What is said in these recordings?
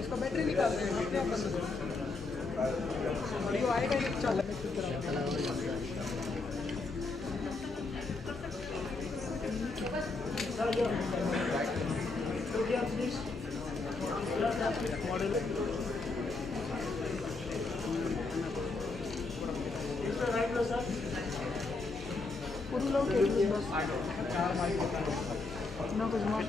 इसका बैटरी निकाल दे अपने आप बंद हो वीडियो आएगा नहीं चल पूरी लोग ना कुछ मार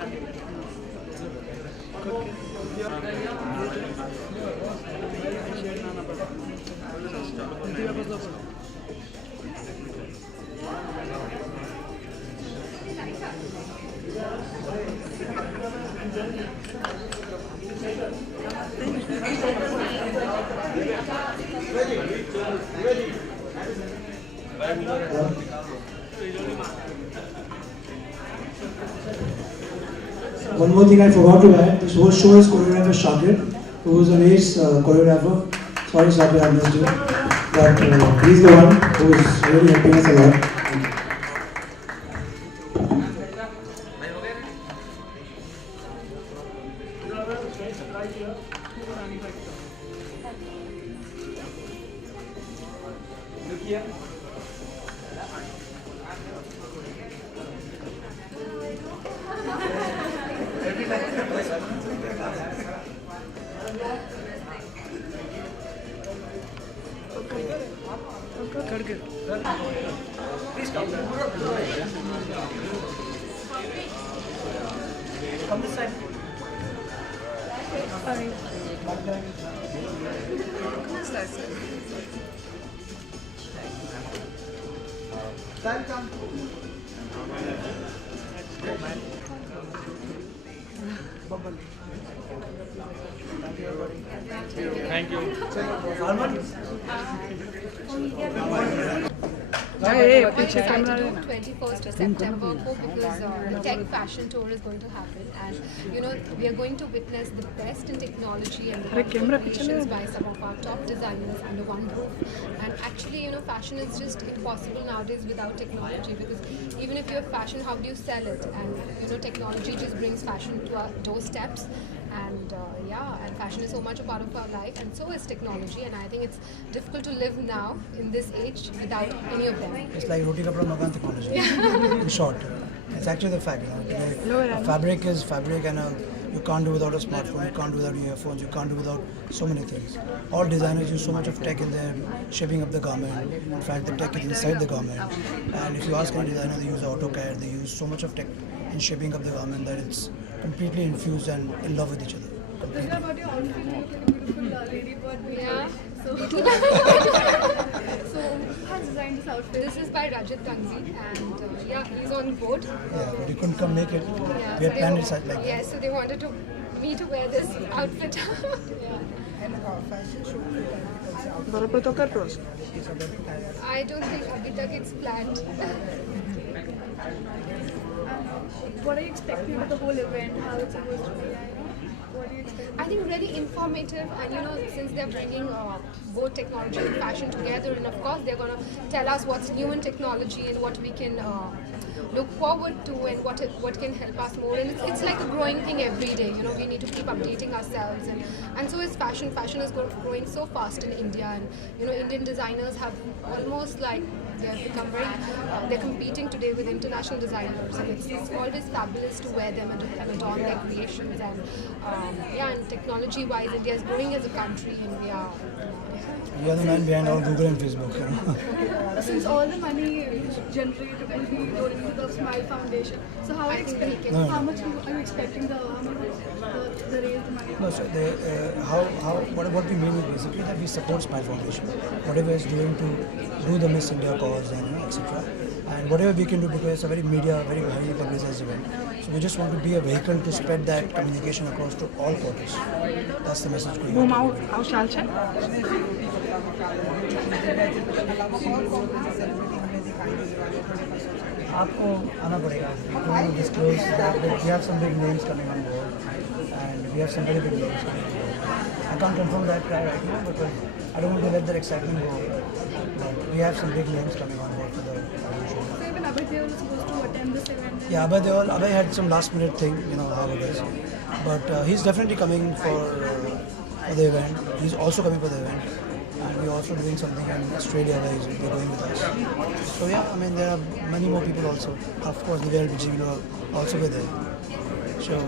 One more thing I forgot to add, this whole show is choreographed by Shakir, who is an ace choreographer. Sorry Shakir, I missed you. But he's the one who is really helping us a lot. Thank you. Please come. Come this side. Sorry. Welcome. Bubble. Thank you. Hey, 21st of September because Tech Fashion Tour is going to happen, and we are going to witness the best in technology and the creations by some of our top designers under one roof. And actually, fashion is just impossible nowadays without technology, because even if you have fashion, how do you sell it? And technology just brings fashion to our doorsteps. And and fashion is so much a part of our life, and so is technology, and I think it's difficult to live now in this age without any of them. It's like roti kapda makan technology. In short, it's actually the fact. Fabric is fabric, and you can't do without a smartphone, you can't do without earphones, you can't do without so many things. All designers use so much of tech in their shaping up the garment. In fact, the tech is inside the garment. And if you ask any designer, they use AutoCAD, they use so much of tech in shaping up the garment that it's completely infused and in love with each other. About your outfit, you look like a beautiful ladybird. Yeah. So, so who has designed this outfit? This is by Rajat Gangvi, and he's on board. Yeah, but you couldn't come make it. Yeah, We had so planned it like that. Yeah, so they wanted me to wear this outfit. Yeah. I don't think abhi tak it's planned. What are you expecting of the whole event? How it's supposed to be? What do you expect? I think really informative, and since they're bringing both technology and fashion together, and of course they're going to tell us what's new in technology and what we can look forward to, and what can help us more. And it's like a growing thing every day. We need to keep updating ourselves, and so is fashion. Fashion is growing so fast in India, and Indian designers have almost like they've become they're competing today with international designers, and it's always fabulous to wear them and adorn their creations. And technology-wise, India is growing as a country, and we are. You are the man behind all Google and Facebook. Since all the money generated will be going into the Smile Foundation, so how are you expecting? How much are you expecting the raise the money? No, so what we mean is basically that we support Smile Foundation, whatever it's doing to do the Miss India cause and etc. And whatever we can do, because it's a very highly publicized event. So we just want to be a vehicle to spread that communication across to all quarters. That's the message. आपको आना पड़ेगा. We disclose that we have some big names coming on board, and we have some very big names coming on board. I can't confirm that right now because I don't want to let that excitement go. But we have some big names coming on board for the show. So even they were supposed to attend this event. Yeah, Abhay had some last minute thing, you know how it is. But he's definitely coming for the event. He's also coming for the event. And we're also doing something in Australia where they're going with us. So yeah, I mean there are many more people also. Of course, the LBG will also be there. So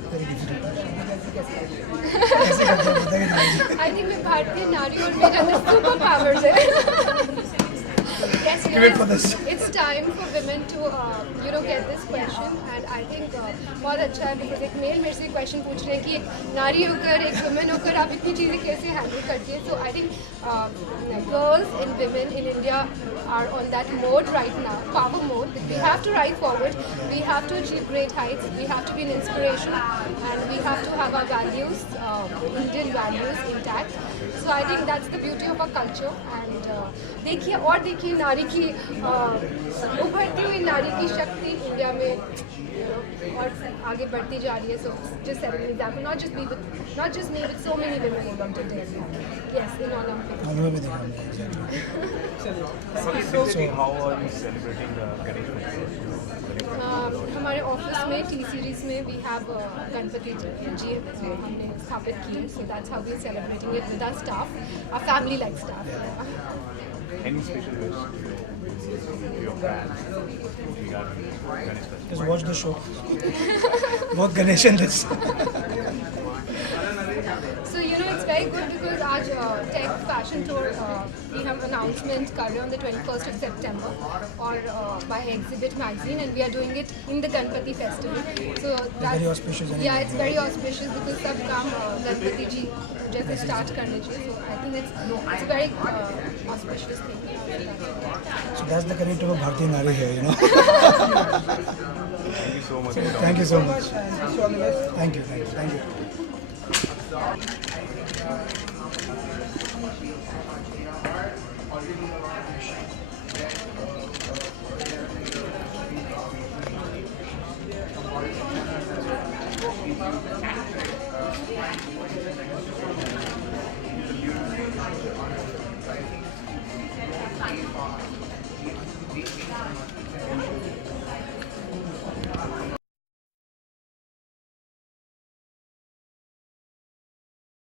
very difficult. कैसे करते हैं बताइए दीदी? I think मैं भारतीय नारी और मेरे अंदर सुपर पावर्स है. Yes, Give it for this. It's time for women to get this question, and I think बहुत अच्छा है because एक मेल मेरे से क्वेश्चन पूछ रहे हैं कि एक नारी होकर एक वुमेन होकर आप इतनी चीज़ें कैसे हैंडल करती हैं. So I think girls and women in India are on that mode right now, power mode. We have to ride forward. We have to achieve great heights. We have to be an inspiration, and we have to have our values, Indian values intact. So I think that's the beauty of our culture. And देखिए नारी की उभरती हुई नारी की शक्ति India में और आगे बढ़ती जा रही है. So just set an example, not just me, but so many women who want to do it. Yes, in Olympics. हमें भी दिखाना है exactly. So how are you celebrating the Ganesh Festival? हमारे ऑफिस में टी सीरीज में we have Ganpati जी हमने स्थापित किए. So that's how we are celebrating it with our staff, our family like staff. Any special wish to your fans regarding Ganesh Festival? Just watch the show. Both Ganesh and this. So it's very good because आज take fashion tour की हम announcement कर रहे हैं on the 21st of September और by Exhibit magazine, and we are doing it in the Ganpati festival. So Very auspicious. yeah, it's very auspicious because सब काम गणपति जी जैसे स्टार्ट करने चाहिए. So I think it's a very auspicious thing. So that's the current of a Bharatiya Nari here, you know. Thank you so much. Thank you so much. Thank you.